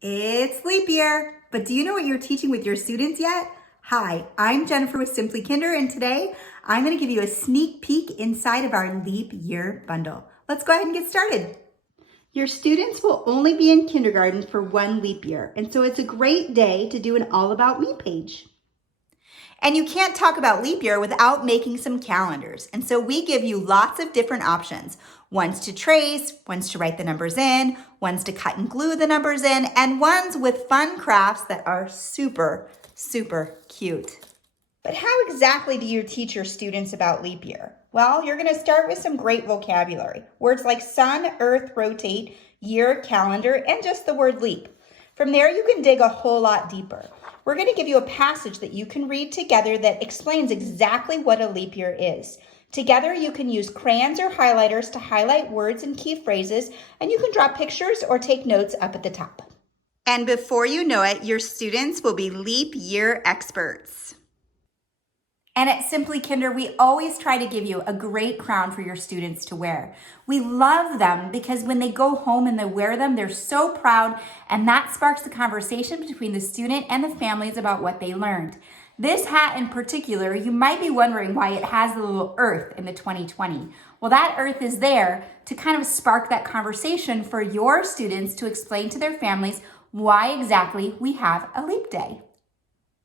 It's leap year, but do you know what you're teaching with your students yet? Hi, I'm Jennifer with Simply Kinder, and today I'm going to give you a sneak peek inside of our leap year bundle. Let's go ahead and get started. Your students will only be in kindergarten for one leap year, and so it's a great day to do an All About Me page. And you can't talk about leap year without making some calendars. And so we give you lots of different options. Ones to trace, ones to write the numbers in, ones to cut and glue the numbers in, and ones with fun crafts that are super, super cute. But how exactly do you teach your students about leap year? Well, you're going to start with some great vocabulary. Words like sun, earth, rotate, year, calendar, and just the word leap. From there, you can dig a whole lot deeper. We're going to give you a passage that you can read together that explains exactly what a leap year is. Together, you can use crayons or highlighters to highlight words and key phrases, and you can draw pictures or take notes up at the top. And before you know it, your students will be leap year experts. And at Simply Kinder, we always try to give you a great crown for your students to wear. We love them because when they go home and they wear them, they're so proud, and that sparks the conversation between the student and the families about what they learned. This hat in particular, you might be wondering why it has the little earth in the 2020. Well, that earth is there to kind of spark that conversation for your students to explain to their families why exactly we have a leap day.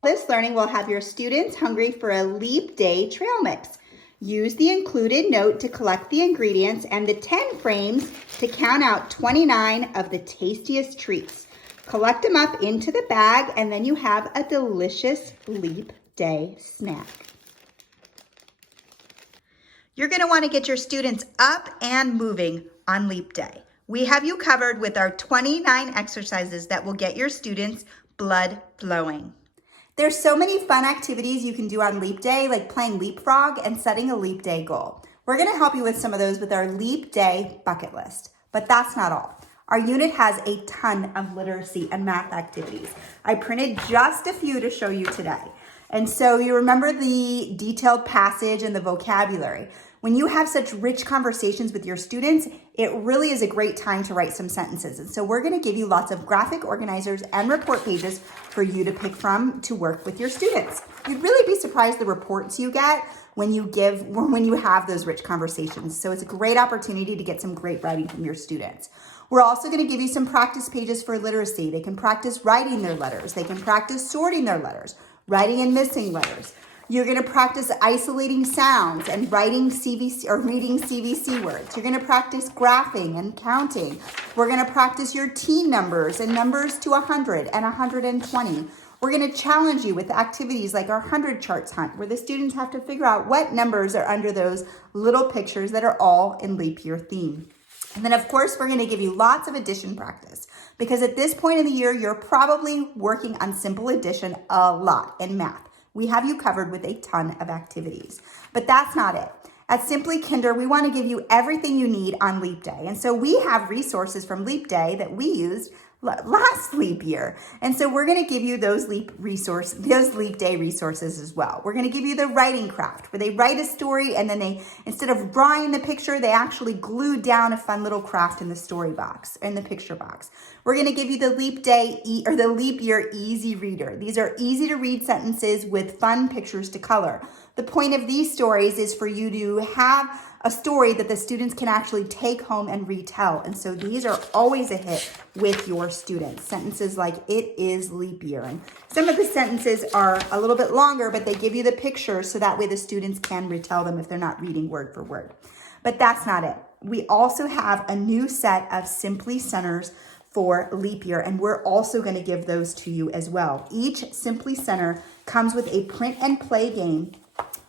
This learning will have your students hungry for a leap day trail mix. Use the included note to collect the ingredients and the 10 frames to count out 29 of the tastiest treats. Collect them up into the bag, and then you have a delicious leap day snack. You're going to want to get your students up and moving on leap day. We have you covered with our 29 exercises that will get your students blood flowing. There's so many fun activities you can do on Leap Day, like playing leapfrog and setting a Leap Day goal. We're going to help you with some of those with our Leap Day bucket list. But that's not all. Our unit has a ton of literacy and math activities. I printed just a few to show you today. And so you remember the detailed passage and the vocabulary. When you have such rich conversations with your students, it really is a great time to write some sentences. And so we're going to give you lots of graphic organizers and report pages for you to pick from to work with your students. You'd really be surprised the reports you get when you have those rich conversations. So it's a great opportunity to get some great writing from your students. We're also going to give you some practice pages for literacy. They can practice writing their letters. They can practice sorting their letters, writing and missing letters. You're going to practice isolating sounds and writing CVC or reading CVC words. You're going to practice graphing and counting. We're going to practice your teen numbers and numbers to 100 and 120. We're going to challenge you with activities like our 100 charts hunt, where the students have to figure out what numbers are under those little pictures that are all in leap year theme. And then, of course, we're going to give you lots of addition practice, because at this point in the year, you're probably working on simple addition a lot in math. We have you covered with a ton of activities. But that's not it. At Simply Kinder, we want to give you everything you need on Leap Day. And so we have resources from Leap Day that we used last leap year. And so we're going to give you those Leap Day resources as well. We're going to give you the writing craft, where they write a story and then instead of drawing the picture, they actually glue down a fun little craft in the story box, in the picture box. We're going to give you the Leap Year Easy Reader. These are easy to read sentences with fun pictures to color. The point of these stories is for you to have a story that the students can actually take home and retell. And so these are always a hit with your students. Sentences like, "It is leap year." And some of the sentences are a little bit longer, but they give you the pictures so that way the students can retell them if they're not reading word for word. But that's not it. We also have a new set of Simply Centers for leap year, and we're also going to give those to you as well. Each Simply Center comes with a print and play game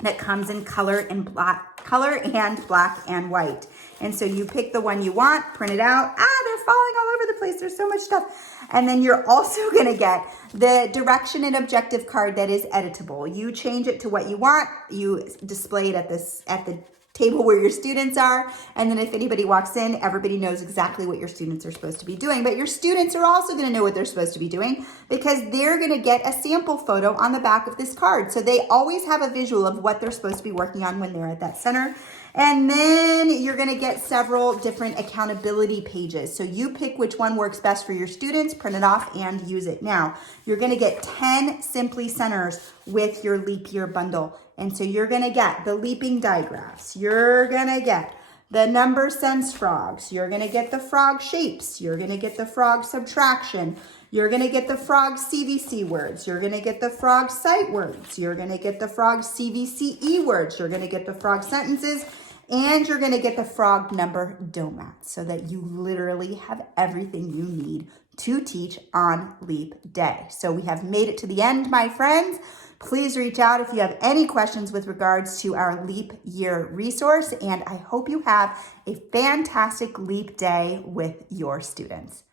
that comes in color and black and white. And so you pick the one you want, print it out. They're falling all over the place. There's so much stuff. And then you're also going to get the direction and objective card that is editable. You change it to what you want. You display it at the table where your students are. And then if anybody walks in, everybody knows exactly what your students are supposed to be doing. But your students are also going to know what they're supposed to be doing because they're going to get a sample photo on the back of this card. So they always have a visual of what they're supposed to be working on when they're at that center. And then you're going to get several different accountability pages. So you pick which one works best for your students, print it off, and use it. Now, you're going to get 10 Simply Centers with your leap year bundle. And so you're going to get the leaping digraphs. You're going to get the number sense frogs. You're going to get the frog shapes. You're going to get the frog subtraction. You're going to get the frog CVC words. You're going to get the frog sight words. You're going to get the frog CVCE words. You're going to get the frog sentences. And you're going to get the frog number domats so that you literally have everything you need to teach on Leap Day. So we have made it to the end, my friends. Please reach out if you have any questions with regards to our Leap Year resource. And I hope you have a fantastic Leap Day with your students.